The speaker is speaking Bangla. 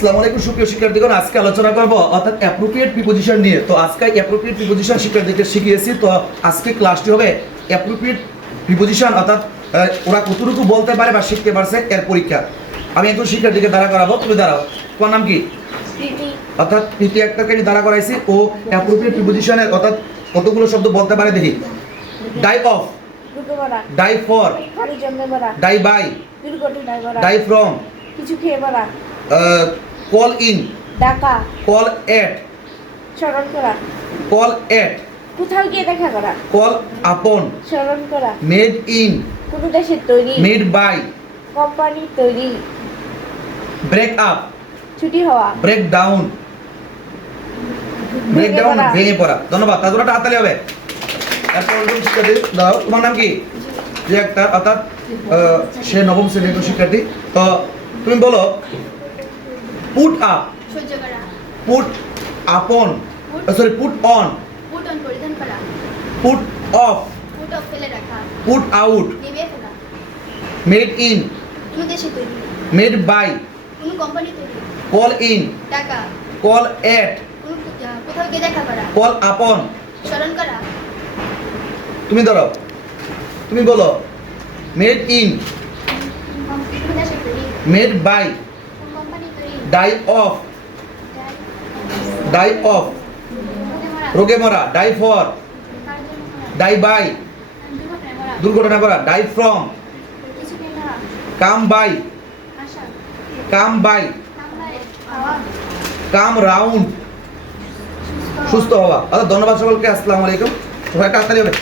আসসালামু আলাইকুম সুপ্রিয় শিক্ষার্থীগণ, আজকে আলোচনা করব অর্থাৎ অ্যাপ্রোপ্রিয়েট প্রিপোজিশন নিয়ে। তো আজকে অ্যাপ্রোপ্রিয়েট প্রিপোজিশন শিক্ষার্থীদের শিখিয়েছি। তো আজকে ক্লাসটি হবে অ্যাপ্রোপ্রিয়েট প্রিপোজিশন অর্থাৎ ওরা কতটুকু বলতে পারে বা শিখতে পারছে এর পরীক্ষা। আমি একজন শিক্ষার্থীকে দাঁড়া করাবো, তুমি দাঁড়াও। তোমার নাম কি? অর্থাৎ তৃতীয় একটাকে আমি দাঁড়া করাইছি। ও অ্যাপ্রোপ্রিয়েট প্রিপোজিশনের অর্থাৎ কতগুলো শব্দ বলতে পারে দেখি। Die of, die for, die by, die from, কিছু খেয়ে বলা, কল ইন, ডাকা, কল এট, স্মরণ করা, কল এট, কোথাও গিয়ে দেখা করা, কল আপন, স্মরণ করা, মেড ইন, কোনো দেশের তৈরি, মেড বাই, কোম্পানি তৈরি, ব্রেক আপ, ছুটি হওয়া, ব্রেক ডাউন, ব্রেক ডাউন ভেঙে পড়া। ধন্যবাদ। তারপরে হাততালি হবে। এরপর শিক্ষার্থী দাও, তোমার নাম কি? যে একটা অর্থাৎ সে নবম শ্রেণীর একজন শিক্ষার্থী। তো তুমি বলো পুট আপ, সহ্য করা, পুট আপন, sorry put on, put on পরিধান করা, পুট অফ, পুট অফ ফেলে রাখা, পুট আউট, নিভিয়ে ফেলা, মেড ইন, কোনো দেশে তৈরি, মেড বাই, কোনো কোম্পানি তৈরি, কল ইন, টাকা, কল এট, কোনো কোথাও গিয়ে দেখা করা, কল আপন। স্মরণ করা, তুমি ধরো, তুমি বলো মেড ইন, কোনো দেশে তৈরি, মেড বাই, কোন কোম্পানি তৈরি, ডাই অফ, ডাই অফ, রোগে মরা, ডাই ফর, ডাই বাই, দুর্ঘটনা করা, ডাই ফ্রম, কিছু নিয়ে নেওয়া, কাম বাই, আশা, কাম বাই, খাওয়া, কাম রাউন্ড, সুস্থ হওয়া। ধন্যবাদ সকলকে। আসসালামু আলাইকুম। সবাই তাড়াতাড়ি হবে।